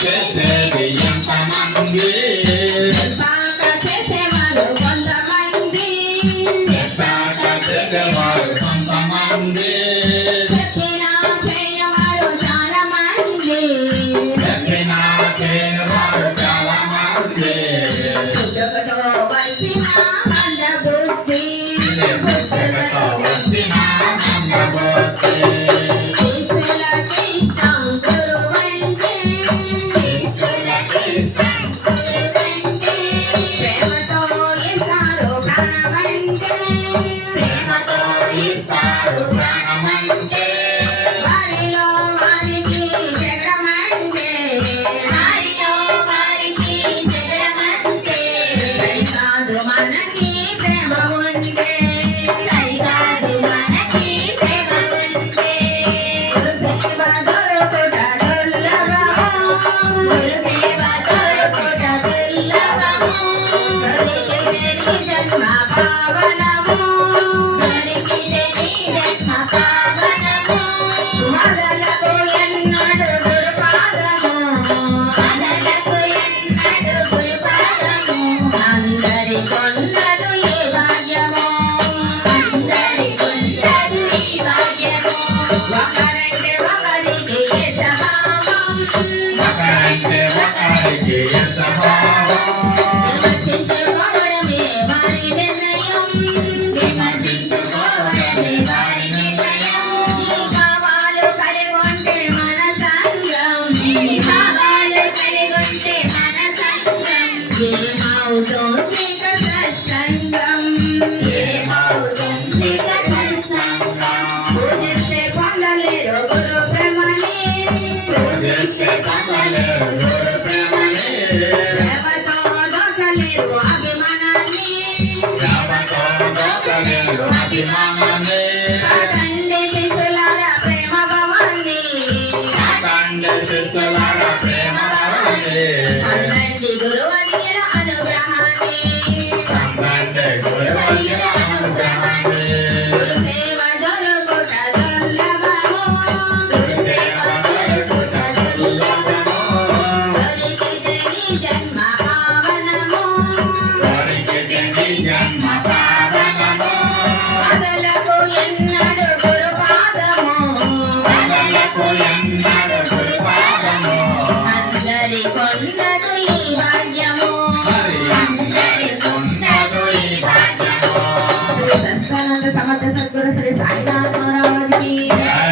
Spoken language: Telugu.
చేసేది ఎంతమంది చెప్పాక చేసేవారు కొంతమంది చెప్పాక చేసేవారు కొంతమంది చెప్పినా చేయవారు చాలా మంది చెప్పినా చేయవారు చాలా మంది పుట్టుకతో వచ్చిన మంద బుద్ధి పుట్టుకతో వచ్చిన మందబుద్ధి ఇస్తారు ప్రాణమంటే వారిలో వారికి జగడమంటే సరికాదు మనకి ప్రేమ ఉంటే గురుసేవ దొరుకుట దుర్లభము దొరికితే నీ జన్మ పావనము మొదలకు ఎన్నడు గురుపాదము అందరి కొండదు ఈ భాగ్యము ఒకరంటే ఒకరికి స్వభావం ఒకరంటే ఒకరికి స్వభావం విమర్శించుకోవడమే వారి నిర్ణయం విమర్శించుకోవడమే వారి నిర్ణయం ఈ భావాలు కలిగి ఉంటే మన సంఘం ఏమవుతుంది సత్సంగం పూజిస్తే పొందలేరు గురు ప్రేమని పూజిస్తే పొందలేరు గురు ప్రేమని ప్రేమతో దోచలేరు అభిమానాన్ని ప్రేమతో దోచలేరు అభిమానాన్ని తండ్రి శిశులార ప్రేమ భవాన్ని తండ్రి శిష్యులార ప్రేమ భవాన్ని అందండి గురువర్యుల అనుగ్రహాన్ని తండ్రి గురువర్యుల అనుగ్రహాన్ని గురుసేవ దొరుకుట దుర్లభము గురుసేవ దొరుకుట దుర్లభము దొరికితే నీ జన్మ పావనము దొరికితే నీ జన్మ పావనము మొదలకు ఎన్నడు గురుపాదము మొదలకు ఎన్నడు గురుపాదము అందరి కొండదు ఈ భాగ్యము మరి అందరికి ఉన్నదు ఈ భాగ్యము శ్రీ సత్సానంద సమర్థ సద్గురు శ్రీ సాయినాథ్ మహారాజ్ కి జై